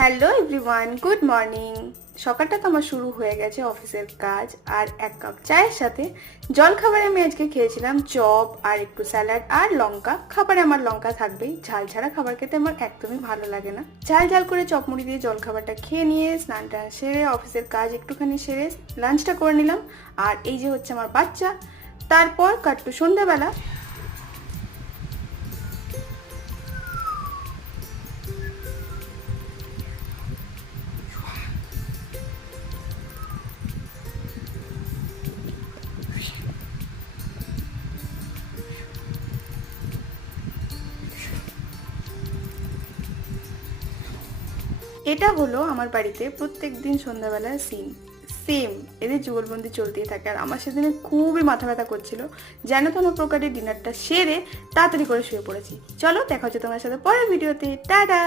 Hello everyone, good morning. সকালটা তো আমার শুরু হয়ে গেছে অফিসের কাজ, আর এক কাপ চায়ের সাথে জলখাবারে আমি আজকে খেয়েছিলাম চপ আর একটু স্যালাড আর লঙ্কা। খাবারে আমার লঙ্কা থাকবেই, ঝাল ছাড়া খাবার খেতে আমার একদমই ভালো লাগে না। ঝাল ঝাল করে চপ মুড়ি দিয়ে জলখাবারটা খেয়ে নিয়ে স্নান টান সেরে অফিসের কাজ একটুখানি সেরে লাঞ্চটা করে নিলাম। আর এই যে হচ্ছে আমার বাচ্চা। তারপর কাটতো সন্ধ্যাবেলা। এটা হলো আমার বাড়িতে প্রত্যেক দিন সন্ধ্যাবেলার সিন। সেম এদের যুগলবন্দি চলতেই থাকে। আর আমার সেদিনে খুবই মাথা ব্যথা করছিল, যেন কোনো প্রকারের ডিনারটা সেরে তাড়াতাড়ি করে শুয়ে পড়েছি। চলো দেখা হচ্ছে তোমার সাথে পরের ভিডিওতে। টাটা।